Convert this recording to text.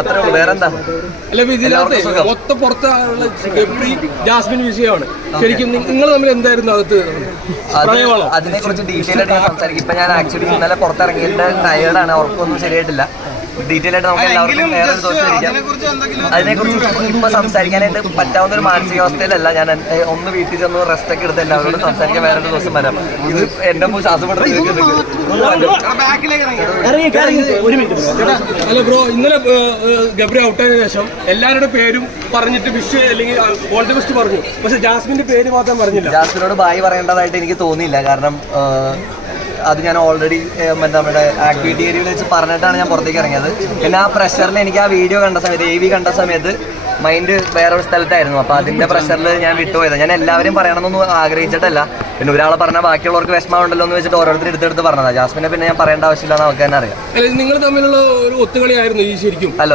അത്രേ ഉള്ളൂ, വേറെന്താ. അല്ല ഇതിനകത്ത് മൊത്തം പുറത്തുള്ള ഗബ്രി ജാസ്മിൻ വിഷയമാണ്. ശരിക്കും നിങ്ങൾ തമ്മിൽ എന്തായിരുന്നു അകത്ത്? അതിനെ കുറിച്ച് ഡീറ്റെയിൽ ആയിട്ട് സംസാരിക്കും. ഇപ്പൊ ഞാൻ ആക്ച്വലി ഇന്നലെ പുറത്തിറങ്ങിയിട്ട് ടയേർഡാണ്, ഉറക്കൊന്നും ശരിയായിട്ടില്ല. ഡീറ്റെയിൽ ആയിട്ട് നമുക്ക് എല്ലാവർക്കും വേറെ ഒരു ദിവസം ഇരിക്കാം. അതിനെക്കുറിച്ച് ഇപ്പൊ സംസാരിക്കാനായിട്ട് പറ്റാവുന്ന ഒരു മാനസികാവസ്ഥയിലല്ല ഞാൻ. ഒന്ന് വീട്ടിൽ ചെന്ന് റെസ്റ്റ് ഒക്കെ എടുത്ത് എല്ലാവരോടും സംസാരിക്കാൻ വേറെ ഒരു ദിവസം വരാം. ഇത് എന്റെ ശ്വാസം അല്ല ബ്രോ, ഇന്നലെ ഗബ്രി ഔട്ടായതിനു ശേഷം എല്ലാവരുടെ പേരും പറഞ്ഞിട്ട് വിഷ് അല്ലെങ്കിൽ ഓൾ ദി ബെസ്റ്റ് പറഞ്ഞു, പക്ഷെ ജാസ്മിന്റെ പേര് മാത്രം പറഞ്ഞില്ല. ജാസ്മിനോട് ബായ് പറയേണ്ടതായിട്ട് എനിക്ക് തോന്നിയില്ല. കാരണം അത് ഞാൻ ഓൾറെഡി നമ്മുടെ ആക്ടിവിറ്റി ഏരിയയിൽ വെച്ച് പറഞ്ഞിട്ടാണ് ഞാൻ പുറത്തേക്ക് ഇറങ്ങിയത്. പിന്നെ ആ പ്രഷറിൽ എനിക്ക് ആ വീഡിയോ കണ്ട സമയത്ത്, AV കണ്ട സമയത്ത് മൈൻഡ് വേറൊരു സ്ഥലത്തായിരുന്നു. അപ്പോൾ അതിൻ്റെ പ്രഷറിൽ ഞാൻ വിട്ടുപോയത്. ഞാൻ എല്ലാവരും പറയണമെന്നൊന്നും ആഗ്രഹിച്ചിട്ടല്ല. പിന്നെ ഒരാളെ പറഞ്ഞാൽ ബാക്കിയുള്ളവർക്ക് വിഷമമുണ്ടല്ലോ എന്ന് വെച്ചിട്ട് ഓരോരുത്തർ എടുത്തെടുത്ത് പറഞ്ഞതാണ്. ജാസ്മിനെ പിന്നെ ഞാൻ പറയേണ്ട ആവശ്യമില്ല, നമുക്ക് തന്നെ അറിയാം. നിങ്ങൾ തമ്മിലുള്ള ഒരു ഒത്തുകളിയായിരുന്നു ഈ ശരിക്കും? അല്ല,